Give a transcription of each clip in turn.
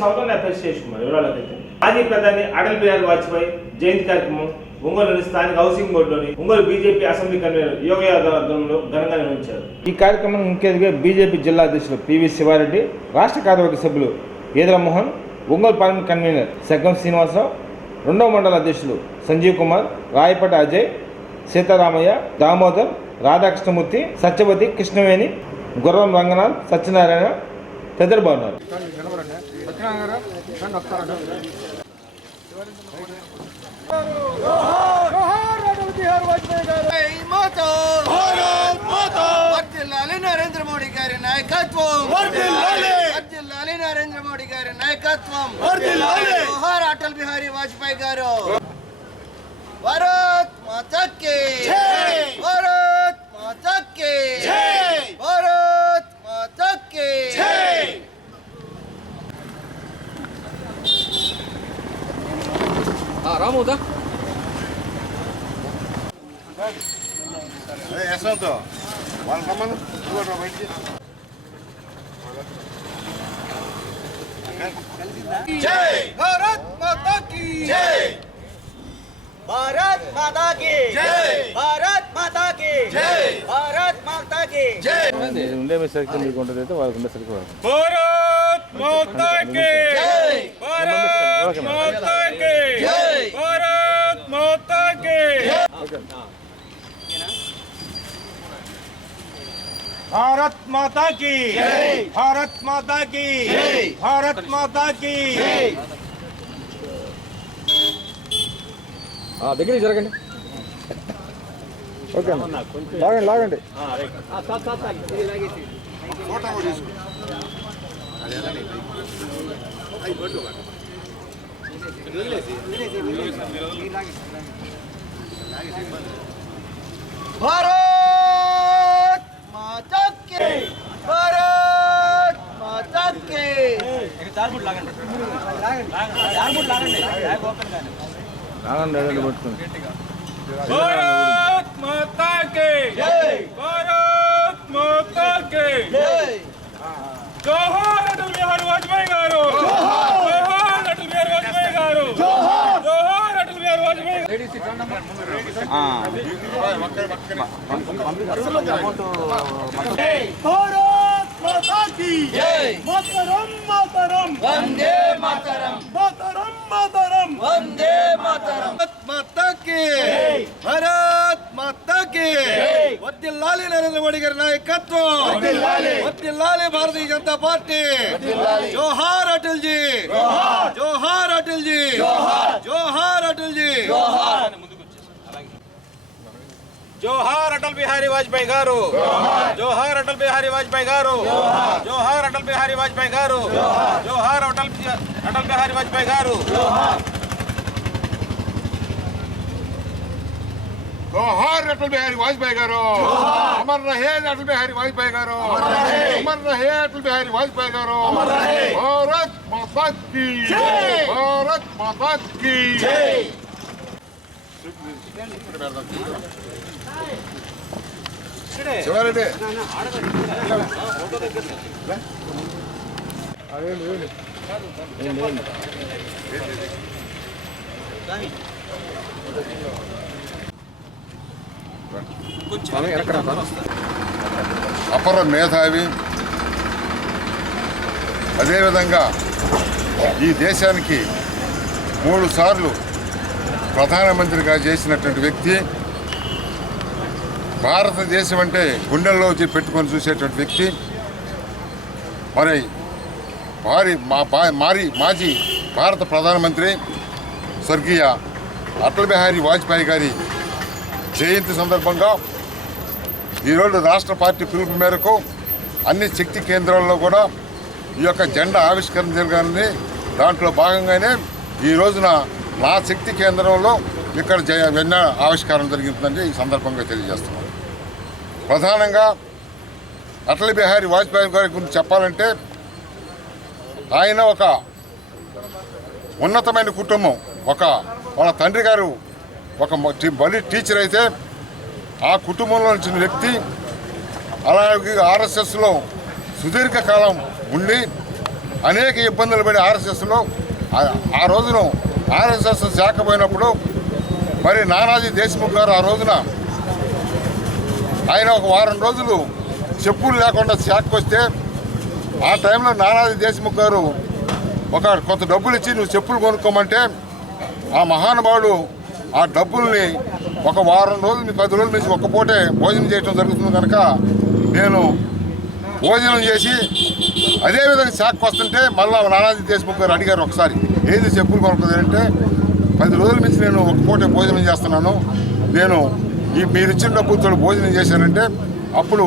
సభలో శేష్ కుమార్ వివరాలకైతే మాజీ ప్రధాని అటల్ బిహారీ వాజ్పేయి జయంతి కార్యక్రమం ఒంగోలులోని స్థానిక హౌసింగ్ బోర్డులోని Ongole BJP assembly convener Yoga Yadav ఆధ్వర్యంలో ఘనంగా నిర్వహించారు. ఈ కార్యక్రమం ముఖ్య అతిథిగా బీజేపీ జిల్లా అధ్యక్షులు పివి శివారెడ్డి, రాష్ట్ర కార్యవర్గ సభ్యులు ఈదల మోహన్, ఒంగోలు పార్లమెంట్ కన్వీనర్ సగ్గం శ్రీనివాసరావు, రెండవ మండల అధ్యక్షులు సంజీవ్ కుమార్, రాయపట అజయ్, సీతారామయ్య, దామోదర్, రాధాకృష్ణమూర్తి, సత్యవతి, కృష్ణవేణి, గుర్రం రంగనాథ్, సత్యనారాయణ తదితరులు బాగున్నారు. నరేంద్ర మోడీ గారి నాయకత్వం, నరేంద్ర మోడీ గారి నాయకత్వం, జోహార్ అటల్ బిహారీ వాజ్పేయి గారు. భారత్ మాతా కీ జై, భారత్ మాతా కీ జై, భారత్ మాతా కీ జై. రాముదా యశ్వంత్ వాళ్ళ రమ్మను బయటికి. జై భారత్ మాతా కీ జై, భారత్ మాతా కీ జై, భారత్ మాతా కీ జై, భారత్ మాతా కీ జై. ఉండే సరికి మీకు ఉంటుంది అయితే వాళ్ళకు ఉండే సరికి భారత్ మాతా కీ జై, భారత్ మాతా కీ జై, భారత్ మాతా కీ జై. भारत माता की जय, भारत माता की जय, भारत माता की जय. దగ్గర జరగండి. ఓకే లాగండి లాగండి. ఫోటో కూడా తీసుకో. భారత్ మాతా కీ, భారత్ మాతా కీ. भारत माता की जय, भारत माता की जय. जोहार अटल बिहारी वाजपेयी गारू, जोहार अटल बिहारी वाजपेयी गारू, जोहार अटल बिहारी वाजपेयी. भारत माता की जय, मातरम मातरम वंदे मातरम, मातरम मातरम वंदे मातरम. भारत माता की भारत माता की వర్ధిల్లాలి నరేంద్ర మోడీ గారి నాయకత్వం, వర్ధిల్లాలి భారతీయ జనతా పార్టీ. జోహార్ అటల్ జీ, జోహార్ అటల్ జీ, జోహార్ అటల్ జీ. जोहार अटल बिहारी वाजपेयी गारू, जोहार अटल बिहारी वाजपेयी गारू, जोहार अटल बिहारी वाजपेयी गारू, जोहार अटल बिहारी वाजपेयी गारू. जोहार अटल बिहारी वाजपेयी गारू, अमर रहे अटल बिहारी वाजपेयी गारू, अमर रहे अटल बिहारी वाजपेयी गारू. भारत माता की जय, भारत माता की जय. శివారెడ్డి అపర మేధావి, అదేవిధంగా ఈ దేశానికి 3 సార్లు ప్రధానమంత్రిగా చేసినటువంటి వ్యక్తి, భారతదేశం అంటే గుండెల్లో పెట్టుకొని చూసేటువంటి వ్యక్తి, మరి మాజీ భారత ప్రధానమంత్రి స్వర్గీయ అటల్ బిహారీ వాజ్పేయి గారి జయంతి సందర్భంగా ఈరోజు రాష్ట్ర పార్టీ పిలుపు మేరకు అన్ని శక్తి కేంద్రాల్లో కూడా ఈ యొక్క జెండా ఆవిష్కరణ జరగాలని, దాంట్లో భాగంగానే ఈ రోజున నా శక్తి కేంద్రంలో ఇక్కడ జెండా ఆవిష్కారం జరిగిందని ఈ సందర్భంగా తెలియజేస్తున్నాను. ప్రధానంగా అటల్ బిహారీ వాజ్పేయి గారి గురించి చెప్పాలంటే ఆయన ఒక ఉన్నతమైన కుటుంబం. వాళ్ళ తండ్రి గారు ఒక బలి టీచర్ అయితే ఆ కుటుంబంలో వచ్చిన వ్యక్తి, అలాగే ఆర్ఎస్ఎస్లో సుదీర్ఘకాలం ఉండి అనేక ఇబ్బందులు పడి ఆర్ఎస్ఎస్లో ఆ రోజున ఆర్ఎస్ఎస్ శాఖ పోయినప్పుడు మరి నానాజీ దేశ్ముఖ్ గారు ఆ రోజున ఆయన ఒక వారం రోజులు చెప్పులు లేకుండా శాఖకు వస్తే ఆ టైంలో నానాజీ దేశ్ముఖ్ గారు కొంత డబ్బులు ఇచ్చి నువ్వు చెప్పులు కొనుక్కోమంటే ఆ మహానుభావుడు ఆ డబ్బుల్ని ఒక వారం రోజులు 10 రోజుల నుంచి ఒక్క పూటే భోజనం చేయడం జరుగుతుంది కనుక నేను భోజనం చేసి అదేవిధంగా శాఖకు వస్తుంటే మళ్ళీ నానాజీ దేశ్ముఖ్ గారు అడిగారు ఒకసారి ఏది చెప్పులు కొనుక్కుంది అంటే 10 రోజుల నుంచి నేను ఒక పూటే భోజనం చేస్తున్నాను, నేను మీరు ఇచ్చిన డబ్బులతో భోజనం చేశానంటే అప్పుడు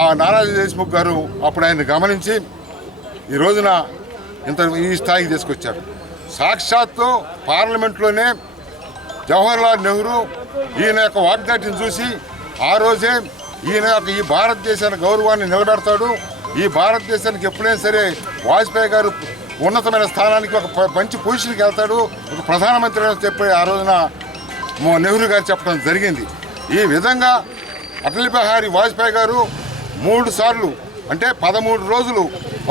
ఆ నానాజీ దేశ్ముఖ్ గారు అప్పుడు ఆయన గమనించి ఈ రోజున ఈ స్థాయికి తీసుకొచ్చారు. సాక్షాత్తు పార్లమెంట్లోనే జవహర్లాల్ నెహ్రూ ఈయన యొక్క వాగ్దాటిని చూసి ఆ రోజే ఈయన యొక్క ఈ భారతదేశానికి గౌరవాన్ని నిలబెడతాడు, ఈ భారతదేశానికి ఎప్పుడైనా సరే వాజ్పేయి గారు ఉన్నతమైన స్థానానికి ఒక మంచి పొజిషన్కి వెళ్తాడు, ఒక ప్రధానమంత్రి అని చెప్పి ఆ రోజున నెహ్రూ గారు చెప్పడం జరిగింది. ఈ విధంగా అటల్ బిహారీ వాజ్పేయి గారు 3 సార్లు అంటే 13 రోజులు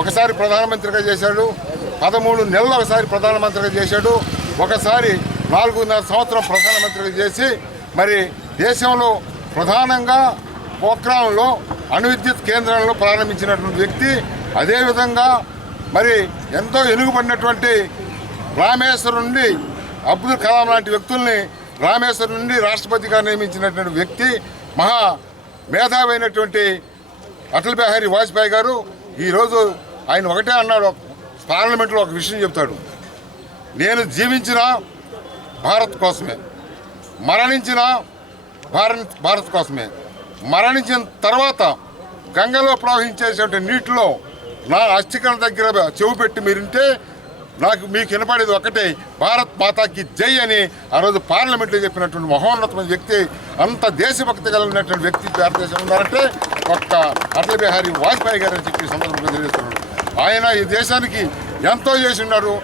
ఒకసారి ప్రధానమంత్రిగా చేశాడు, 13 నెలలు ఒకసారి ప్రధానమంత్రిగా చేశాడు, ఒకసారి 4.5 సంవత్సరం ప్రధానమంత్రిగా చేసి మరి దేశంలో ప్రధానంగా పోఖ్రాన్లో అణు విద్యుత్ కేంద్రంలో ప్రారంభించినటువంటి వ్యక్తి. అదేవిధంగా మరి ఎంతో ఎనుగుబడినటువంటి రామేశ్వరం నుండి అబ్దుల్ కలాం లాంటి వ్యక్తుల్ని రామేశ్వరం నుండి రాష్ట్రపతిగా నియమించినటువంటి వ్యక్తి, మహా మేధావైనటువంటి అటల్ బిహారీ వాజ్పేయి గారు ఈరోజు ఆయన ఒకటే అన్నాడు, పార్లమెంట్లో ఒక విషయం చెప్తాడు, నేను జీవించిన భారత్ కోసమే, మరణించిన భారత్ కోసమే, మరణించిన తర్వాత గంగలో ప్రవహించేటువంటి నీటిలో నా అస్థికల దగ్గర చెవు పెట్టి మీరుంటే మీకు వినపడేది ఒకటే, భారత్ మాతాకి జై అని ఆ రోజు పార్లమెంట్లో చెప్పినటువంటి మహోన్నతమైన వ్యక్తి, అంత దేశభక్తి కలిగినటువంటి వ్యక్తి భారతదేశంలో ఉన్నారంటే ఒక్క అటల్ బిహారీ వాజ్పేయి గారు అని చెప్పి సందర్భంగా తెలియజేస్తున్నాడు. ఆయన ఈ దేశానికి ఎంతో చేసి ఉన్నారు.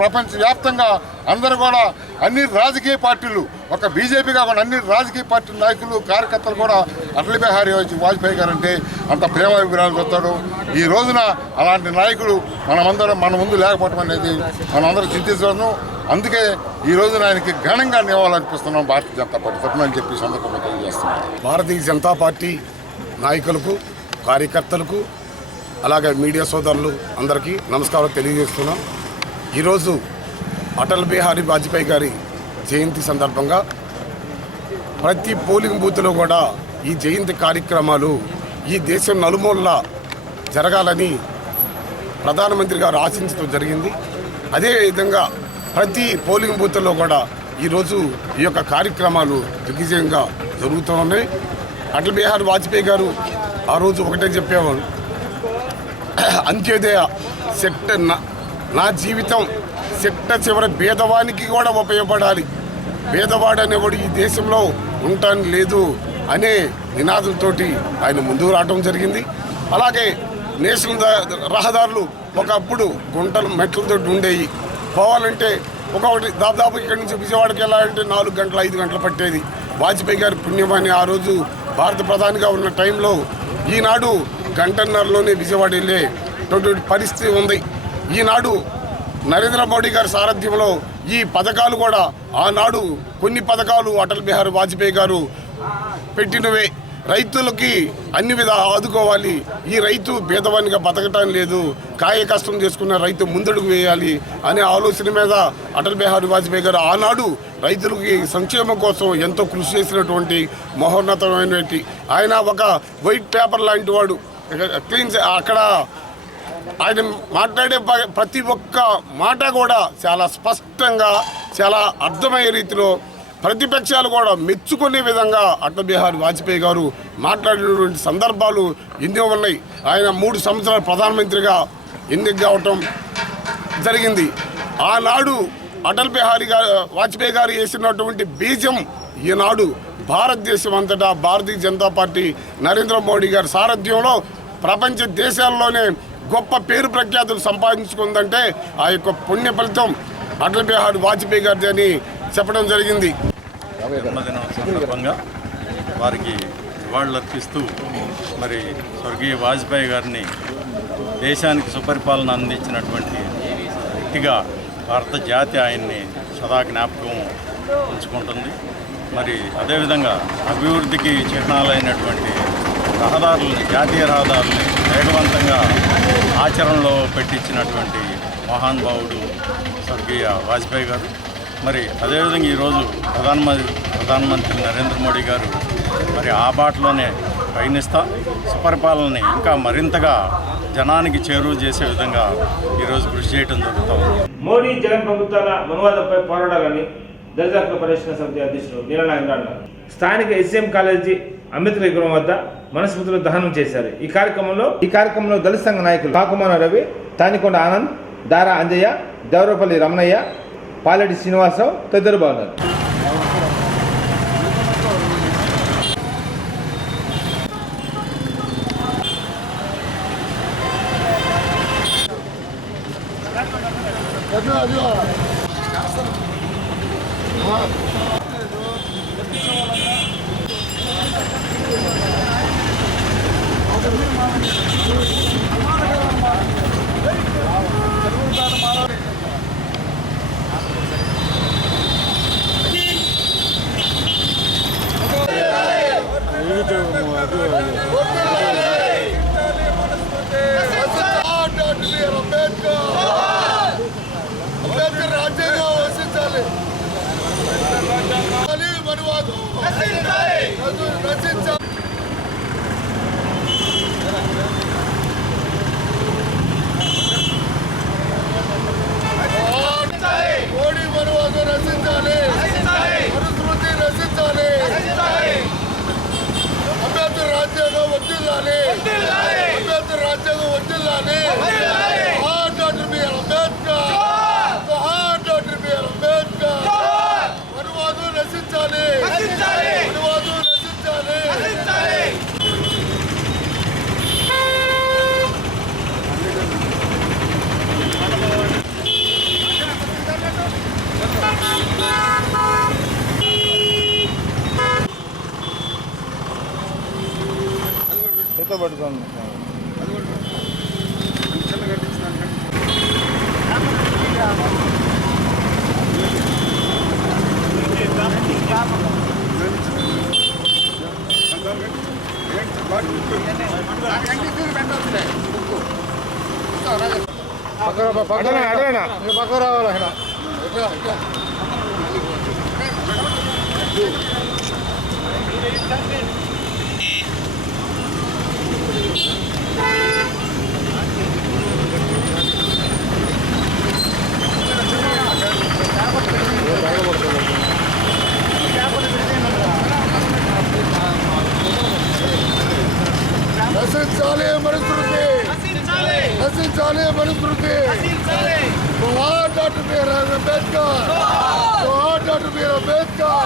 ప్రపంచవ్యాప్తంగా అందరూ కూడా అన్ని రాజకీయ పార్టీలు, ఒక బీజేపీ కాకుండా అన్ని రాజకీయ పార్టీ నాయకులు కార్యకర్తలు కూడా అటల్ బిహారీ వాజ్పేయి గారు అంటే అంత ప్రేమ అభిప్రాయాలు చెప్తాడు. ఈ రోజున అలాంటి నాయకుడు మన ముందు లేకపోవడం అనేది మనమందరం చింతిస్తున్నాం. అందుకే ఈ రోజున ఆయనకి ఘనంగా నివాళులర్పిస్తున్నాం భారతీయ జనతా పార్టీ తరఫున అని చెప్పి సందర్భంగా తెలియజేస్తున్నాం. భారతీయ జనతా పార్టీ నాయకులకు, కార్యకర్తలకు, అలాగే మీడియా సోదరులు అందరికీ నమస్కారం తెలియజేస్తున్నాం. ఈరోజు అటల్ బిహారీ వాజ్పేయి గారి జయంతి సందర్భంగా ప్రతి పోలింగ్ బూత్లో కూడా ఈ జయంతి కార్యక్రమాలు ఈ దేశం నలుమూలలా జరగాలని ప్రధానమంత్రి గారు ఆశించడం జరిగింది. అదేవిధంగా ప్రతి పోలింగ్ బూత్లో కూడా ఈరోజు ఈ యొక్క కార్యక్రమాలు దిగ్విజయంగా జరుగుతూ ఉన్నాయి. అటల్ బిహారీ వాజ్పేయి గారు ఆ రోజు ఒకటే చెప్పేవారు, అంత్యోదయ నా జీవితం చివరి పేదవానికి కూడా ఉపయోగపడాలి, పేదవాడు అనేవాడు ఈ దేశంలో ఉండటానికి లేదు అనే నినాదంతో ఆయన ముందుకు రావడం జరిగింది. అలాగే నేషనల్ రహదారులు ఒకప్పుడు గుంటలు మెట్లతో ఉండేవి, పోవాలంటే ఒకటి దాదాపు ఇక్కడి నుంచి విజయవాడకి వెళ్ళాలంటే 4 గంటలు 5 గంటలు పట్టేది. వాజ్పేయి గారి పుణ్యమాని ఆ రోజు భారత ప్రధానిగా ఉన్న టైంలో ఈనాడు గంటన్నరలోనే విజయవాడ వెళ్ళే పరిస్థితి ఉంది. ఈనాడు నరేంద్ర మోడీ గారి సారథ్యంలో ఈ పథకాలు కూడా ఆనాడు కొన్ని పథకాలు అటల్ బిహారీ వాజ్పేయి గారు పెట్టినవే. రైతులకి అన్ని విధాలు ఆదుకోవాలి, ఈ రైతు భేదవానిగా బతకటం లేదు, కాయ కష్టం చేసుకున్న రైతు ముందడుగు వేయాలి అనే ఆలోచన మీద అటల్ బిహారీ వాజ్పేయి గారు ఆనాడు రైతులకి సంక్షేమం కోసం ఎంతో కృషి చేసినటువంటి మహోన్నతమైనటువంటి ఆయన ఒక వైట్ పేపర్ లాంటి వాడు. అక్కడ ఆయన మాట్లాడే ప్రతి ఒక్క మాట కూడా చాలా స్పష్టంగా, చాలా అర్థమయ్యే రీతిలో ప్రతిపక్షాలు కూడా మెచ్చుకునే విధంగా అటల్ బిహారీ వాజ్పేయి గారు మాట్లాడినటువంటి సందర్భాలు ఎన్నో ఉన్నాయి. ఆయన 3 సంవత్సరాలు ప్రధానమంత్రిగా ఎన్నిక కావటం జరిగింది. ఆనాడు అటల్ బిహారీ వాజ్పేయి గారు వేసినటువంటి బీజం ఈనాడు భారతదేశం అంతటా భారతీయ జనతా పార్టీ నరేంద్ర మోడీ గారి సారథ్యంలో ప్రపంచ దేశాల్లోనే గొప్ప పేరు ప్రఖ్యాతులు సంపాదించుకుందంటే ఆ యొక్క పుణ్య ఫలితం అటల్ బిహారీ వాజ్పేయి గారిది అని చెప్పడం జరిగింది. జన్మదినం సందర్భంగా వారికి నివాళులర్పిస్తూ మరి స్వర్గీయ వాజ్పేయి గారిని దేశానికి సుపరిపాలన అందించినటువంటి వ్యక్తిగా భారత జాతి ఆయన్ని సదా జ్ఞాపకం ఉంచుకుంటుంది. మరి అదేవిధంగా అభివృద్ధికి చిహ్నాలైనటువంటి రహదారులని, జాతీయ రహదారులని వేగవంతంగా ఆచరణలో పెట్టించినటువంటి మహానుభావుడు స్వర్గీయ వాజ్పేయి గారు. మరి అదేవిధంగా ఈరోజు ప్రధానమంత్రి నరేంద్ర మోడీ గారు మరి ఆ బాటలోనే పయనిస్తా సుపరిపాలనని ఇంకా మరింతగా జనానికి చేరువ చేసే విధంగా ఈరోజు కృషి చేయడం జరుగుతూ ఉంది. మోడీ జగన్ ప్రభుత్వాల మనువాదంపై పోరాడాలని దళిత హక్కుల పరిరక్షణ సమితి అధ్యక్షుడు నీల నాగేంద్ర అన్నారు. స్థానిక ఎస్ఎం కాలేజీ అంబేద్కర్ విగ్రహం వద్ద మనస్మృతులు దహనం చేశారు. ఈ కార్యక్రమంలో దళిత సంఘ నాయకులు కాకుమాన రవి, తానికొండ ఆనంద్, దారా అంజయ్య, దేవరపల్లి రమణయ్య, పాలెడి శ్రీనివాసరావు తదితరులు బాగున్నారు. అంబేద్కర్ రాజ్యాంగం రచించాలి. మనువాదం రచించాలి. మోడీ మనువాదం రచించాలి. మనుస్మృతి రచించాలి. అంబేద్కర్ రాజ్యాంగం వర్ధిల్లాలి. అంబేద్కర్ రాజ్యాంగం వర్ధిల్లాలి. Doctor BR Ambedkar, doctor BR Ambedkar. మనువాదం రచించాలి. మనువాదం రచించాలి. పట్టుకోండి. పక్క రావాలి అక్కడ. రచించాలి మనుస్మృతి. రచించాలి Manusmriti. Doctor BR Ambedkar. Doctor BR Ambedkar.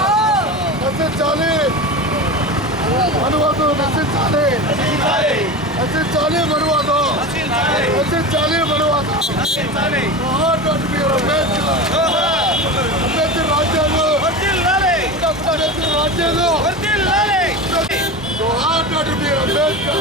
రచించాలి మనువాదం. రచించాలి. రచించాలి మనువాదం. రచించాలి మనువాదం. Doctor BR Ambedkar. అంబేద్కర్ రాజ్యాంగం. అంబేద్కర్ రాజ్యాంగం. Doctor BR Ambedkar.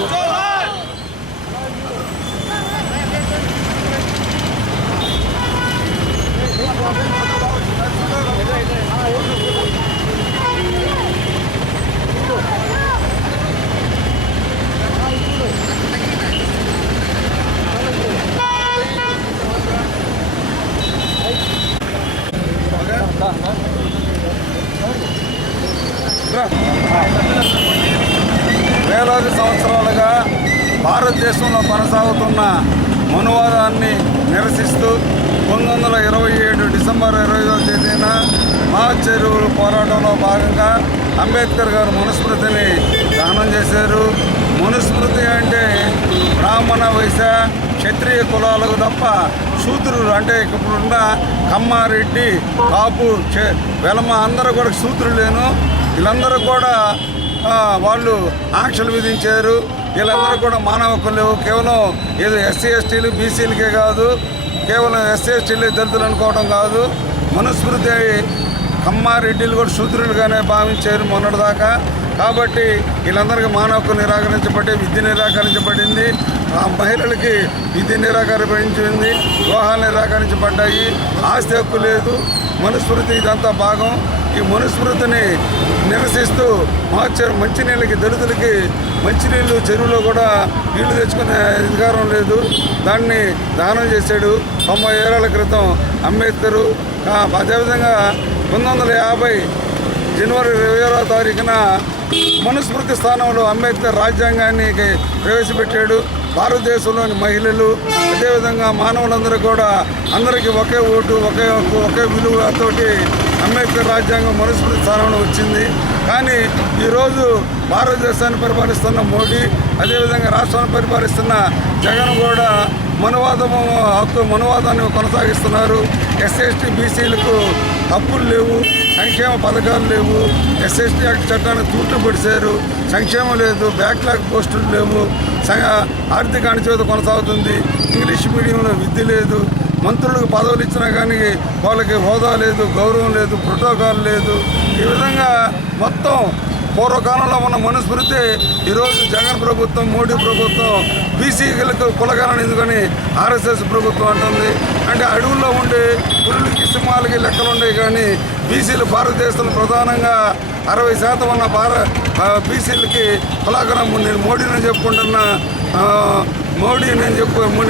వేలాది సంవత్సరాలుగా భారతదేశంలో కొనసాగుతున్న మనువాదాన్ని నిరసిస్తూ 1927 డిసెంబర్ 25వ తేదీన మహాచెరువుల పోరాటంలో భాగంగా అంబేద్కర్ గారు మనుస్మృతిని దహనం చేశారు. మనుస్మృతి అంటే బ్రాహ్మణ, వైశ్య, క్షత్రియ కులాలకు తప్ప శూద్రులు అంటే ఇప్పుడున్న కమ్మ, రెడ్డి, కాపు, వెలమ అందరూ కూడా శూద్రులేను. వీళ్ళందరూ కూడా వాళ్ళు ఆంక్షలు విధించారు. వీళ్ళందరూ కూడా మానవ హక్కులు కేవలం ఏదో ఎస్సీ ఎస్టీలు బీసీలకే కాదు, కేవలం ఎస్సీ ఎస్టీలు దళితులు అనుకోవడం కాదు. మనుస్మృతి కమ్మ, రెడ్డిలు కూడా శూద్రులుగానే భావించారు మొన్నటిదాకా. కాబట్టి వీళ్ళందరికీ మానవ హక్కు నిరాకరించబడి విద్య నిరాకరించబడింది. ఆ మహిళలకి విద్య నిరాకరించింది, వివాహాలు నిరాకరించబడ్డాయి, ఆస్తి హక్కు లేదు, మనుస్మృతి ఇదంతా భాగం. ఈ మనుస్మృతిని నిరసిస్తూ మంచినీళ్ళకి దళితులకి మంచినీళ్ళు చెరువులో కూడా నీళ్లు తెచ్చుకునే అధికారం లేదు, దాన్ని దానం చేశాడు 90 ఏళ్ల క్రితం అంబేద్కరు. అదేవిధంగా 1950 జనవరి 21వ తారీఖున మనుస్మృతి స్థానంలో అంబేద్కర్ రాజ్యాంగాన్ని ప్రవేశపెట్టాడు. భారతదేశంలోని మహిళలు అదేవిధంగా మానవులందరూ కూడా అందరికీ ఒకే ఓటు, ఒకే హక్కు, ఒకే విలువతోటి అంబేద్కర్ రాజ్యాంగం మనుస్మృతి స్థానంలో వచ్చింది. కానీ ఈరోజు భారతదేశాన్ని పరిపాలిస్తున్న మోడీ అదేవిధంగా రాష్ట్రాన్ని పరిపాలిస్తున్న జగన్ కూడా మనువాదాన్ని కొనసాగిస్తున్నారు. ఎస్సీ బీసీలకు హక్కులు లేవు, సంక్షేమ పథకాలు లేవు, ఎస్సీ చట్టాన్ని తూట్లు పొడిచారు, సంక్షేమం లేదు, బ్యాక్లాగ్ పోస్టులు లేవు, ఆర్థిక అణచివేత కొనసాగుతుంది, ఇంగ్లీష్ మీడియంలో విద్య లేదు, మంత్రులకు పదవులు ఇచ్చినా కానీ వాళ్ళకి హోదా లేదు, గౌరవం లేదు, ప్రోటోకాల్ లేదు. ఈ విధంగా మొత్తం పూర్వకాలంలో ఉన్న మనుస్మృతి ఈరోజు జగన్ ప్రభుత్వం, మోడీ ప్రభుత్వం బీసీలకు కులగాలని ఎందుకని ఆర్ఎస్ఎస్ ప్రభుత్వం అంటుంది. అంటే అడవుల్లో ఉండే పురులకి సింహాలకి లెక్కలు ఉండేవి, కానీ బీసీలు భారతదేశంలో ప్రధానంగా 60% ఉన్న బీసీలకి కులాగరం. నేను మోడీని చెప్పుకుంటున్నా,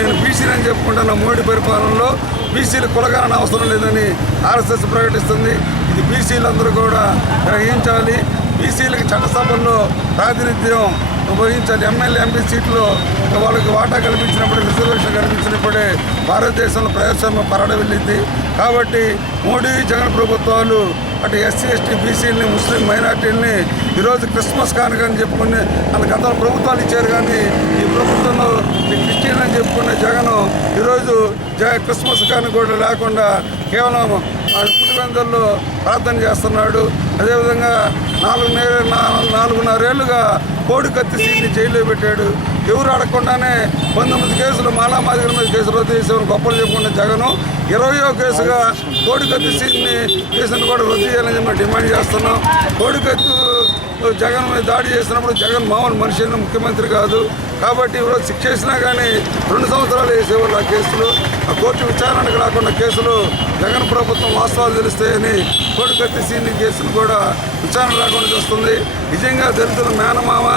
నేను బీసీని చెప్పుకుంటున్న మోడీ పరిపాలనలో బీసీలు కులగాలని అవసరం లేదని ఆర్ఎస్ఎస్ ప్రకటిస్తుంది. ఇది బీసీలందరూ కూడా గ్రహించాలి. బీసీలకి చట్టసభల్లో ప్రాతినిధ్యం వహించాలి. ఎమ్మెల్యే ఎంపీ సీట్లో వాళ్ళకి వాటా కల్పించినప్పుడే, రిజర్వేషన్ కల్పించినప్పుడే భారతదేశంలో ప్రజాస్వామ్యం పరడ వెళ్ళింది. కాబట్టి మోడీ జగన్ ప్రభుత్వాలు అటు ఎస్సీ ఎస్టీ బీసీలని ముస్లిం మైనార్టీలని ఈరోజు క్రిస్మస్ కానుక అని చెప్పుకుని గతంలో ప్రభుత్వాలు ఇచ్చారు, కానీ ఈ ప్రభుత్వంలో క్రిస్టియన్ అని చెప్పుకునే జగన్ ఈరోజు క్రిస్మస్ కానుక కూడా లేకుండా కేవలం పులివెందుల్లో ప్రార్థన చేస్తున్నాడు. అదేవిధంగా 4.5 ఏళ్లుగా కోడి కత్తి సీన్ని జైల్లో పెట్టాడు. ఎవరు అడగకుండానే 19 కేసులు మాలామాదిగల మీద కేసులు రద్దు చేసేవారు గొప్పలు చెప్పుకున్న జగను 20వ కేసుగా కోడి కత్తి సీన్ని కేసును కూడా రద్దు చేయాలని మేము డిమాండ్ చేస్తున్నాం. కోడి కత్తి జగన్ మీద దాడి చేసినప్పుడు జగన్ మామూలు మనిషి ముఖ్యమంత్రి కాదు. కాబట్టి ఈరోజు శిక్ష వేసినా కానీ 2 సంవత్సరాలు వేసేవాళ్ళు ఆ కేసులు. ఆ కోర్టు విచారణకు రాకుండా కేసులు జగన్ ప్రభుత్వం వాస్తవాలు తెలుస్తాయని కోడి కత్తి సీన్ని కేసులు కూడా విచారణ రాకుండా చూస్తుంది. నిజంగా దళితుల మేనమామ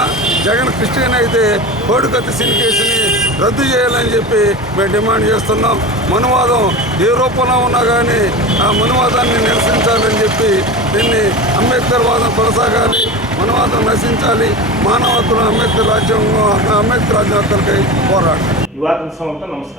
జగన్ క్రిస్టియన్ అయితే కోడి కత్తి సీన్ కేసుని రద్దు చేయాలని చెప్పి మేము డిమాండ్ చేస్తున్నాం. మనువాదం ఏ రూపంలో ఉన్నా కానీ ఆ మనువాదాన్ని నిరసించాలని చెప్పి దీన్ని అంబేద్కర్ వాదం కొనసాగాలి, మనువాదం నశించాలి, మానవ హక్కులు అంబేద్కర్ రాజ్యాంగం హక్కులకై పోరాడాలి. ఈ వార్తల సమాప్తం. నమస్కారం.